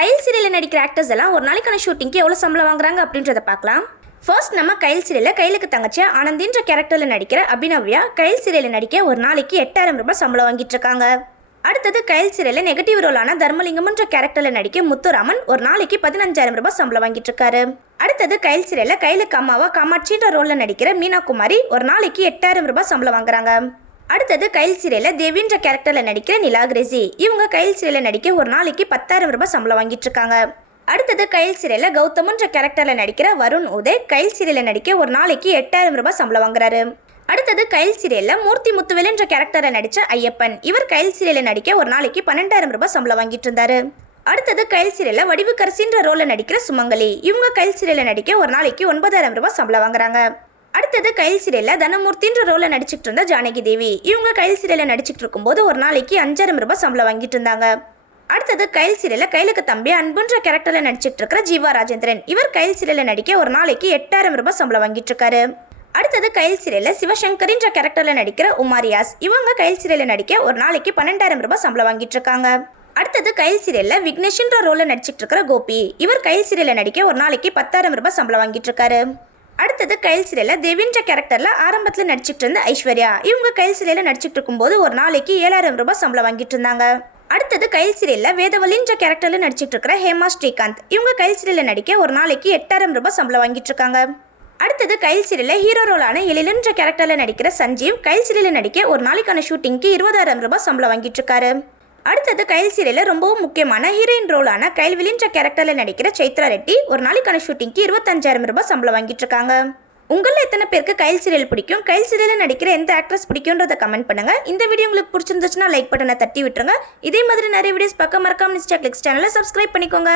Kyle சீரியலில் நடிக்கிற actors எல்லாம் ஒரு நாளைக்கான ஷூட்டிங்க்கு எவ்வளோ சம்பளம் வாங்குறாங்க அப்படின்றத பார்க்கலாம். ஃபர்ஸ்ட் நம்ம கைல் சீரியலில் கைலுக்கு தங்கச்சி ஆனந்தின்ற கேரக்டரில் நடிக்கிற அபிநவ்யா கைல் சீரியலில் நடிக்க ஒரு நாளைக்கு 8000 ரூபாய் சம்பளம் வாங்கிட்டு இருக்காங்க. அடுத்தது கைல் சீரியலில் நெகட்டிவ் ரோலான தர்மலிங்கம்ன்ற கேரக்டரில் நடிக்க முத்துராமன் ஒரு நாளைக்கு 15000 ரூபாய் சம்பளம் வாங்கிட்டு இருக்காரு. அடுத்தது கைல் சீரியலில் கைலுக்கு அம்மாவா காமாட்சின்ற ரோலில் நடிக்கிற மீனா குமாரி ஒரு நாளைக்கு 8000 ரூபாய் சம்பளம் வாங்குறாங்க. அடுத்தது கைல் சீரியலில் தேவின்ற கேரக்டரில் நடிக்கிற நிலா கிரேசி இவங்க கைல் சீரியலில் நடிக்க ஒரு நாளைக்கு 10000 ரூபாய் சம்பளம் வாங்கிட்டு இருக்காங்க. அடுத்தது கைல் சீரியலில் கௌதம்ன்ற கேரக்டரில் நடிக்கிற வருண் உதய் கைல் சீரியலில் நடிக்க ஒரு நாளைக்கு 8000 ரூபாய் சம்பளம் வாங்குறாரு. அடுத்தது கைல் சீரியலில் மூர்த்தி முத்துவேலுன்ற கேரக்டரில் நடித்த ஐயப்பன் இவர் கைல் சீரியலில் நடிக்க ஒரு நாளைக்கு 12000 ரூபாய் சம்பளம் வாங்கிட்டு இருந்தாரு. அடுத்தது கைல் சீரியலில் வடிவுக்கரசின்ற ரோலில் நடிக்கிற சுமங்கலி இவங்க கைல் சீரியலில் நடிக்க ஒரு நாளைக்கு 9000 ரூபாய் சம்பளம் வாங்குறாங்க. அடுத்தது கைல் சீரியலில் தனமூர்த்தின்ற ரோலில் நடிச்சிட்டு இருந்த ஜானகி தேவி இவங்க கைல் சீரியலில் நடிச்சிட்டு இருக்கும்போது ஒரு நாளைக்கு 5000 ரூபாய் சம்பளம் வாங்கிட்டு இருந்தாங்க. அடுத்தது கைல் சீரியலில் கைலுக்கு தம்பி அன்புன்ற கேரக்டரில் நடிச்சிட்டு இருக்கிற ஜீவா ராஜேந்திரன் இவர் கைல் சீரியலில் நடிக்க ஒரு நாளைக்கு 8000 ரூபாய் சம்பளம் வாங்கிட்டு இருக்காரு. அடுத்தது கைல் சீரியலில் சிவசங்கரின்ற கேரக்டரில் நடிக்கிற உமாரியாஸ் இவங்க கைல் சீரியலில் நடிக்க ஒரு நாளைக்கு 12000 ரூபாய் சம்பளம் வாங்கிட்டு இருக்காங்க. அடுத்தது கைல் சீரியலில் விக்னேஷ்ன்ற ரோலில் நடிச்சிட்டு இருக்கிற கோபி இவர் கைல் சீரியலில் நடிக்க ஒரு நாளைக்கு 10000 ரூபாய் சம்பளம் வாங்கிட்டு இருக்காரு. அடுத்தது கைல் சீரியலில் தேவின்ற கேரக்டரில் ஆரம்பத்தில் நடிச்சிட்டு இருந்த ஐஸ்வர்யா இவங்க கைல் சீரியலில் நடிச்சிட்டு இருக்கும்போது ஒரு நாளைக்கு 7000 ரூபாய் சம்பளம் வாங்கிட்டு இருந்தாங்க. அடுத்தது கைல் சீரியலில் வேதவலின்ற கேரக்டரில் நடிச்சிட்டு இருக்கிற ஹேமா ஸ்ரீகாந்த் இவங்க கைல் சீரியலில் நடிக்க ஒரு நாளைக்கு 8000 ரூபாய் சம்பளம் வாங்கிட்டு இருக்காங்க. அடுத்தது கைல் சீரியலில் ஹீரோ ரோலான எழிலன்ற கேரக்டரில் நடிக்கிற சஞ்சீவ் கைல் சீரியலில் நடிக்க ஒரு நாளைக்கான ஷூட்டிங்க்கு 20000 ரூபாய் சம்பளம் வாங்கிட்டு இருக்காரு. அடுத்தது கைல் சீரியலில் ரொம்பவும் முக்கியமான ஹீரோயின் ரோலான கைல்விலின்ற கேரக்டரில் நடிக்கிற சைத்ரா ரெட்டி ஒரு நாளைக்கான ஷூட்டிங்க்கு 25000 ரூபாய் சம்பளம் வாங்கிட்டு இருக்காங்க. உங்களில் எத்தனை பேருக்கு கைல் சீரியல் பிடிக்கும், கைல் சீரியலில் நடிக்கிற எந்த ஆக்ட்ரஸ் பிடிக்கும்ன்றதை கமெண்ட் பண்ணுங்க. இந்த வீடியோ உங்களுக்கு பிடிச்சிருந்துச்சுன்னா லைக் பட்டனை தட்டி விட்டுருங்க. இதே மாதிரி நிறைய வீடியோஸ் பார்க்க மறக்காம நிச்சயம் கிளிக்ஸ் சேனலை சப்ஸ்கிரைப் பண்ணிக்கோங்க.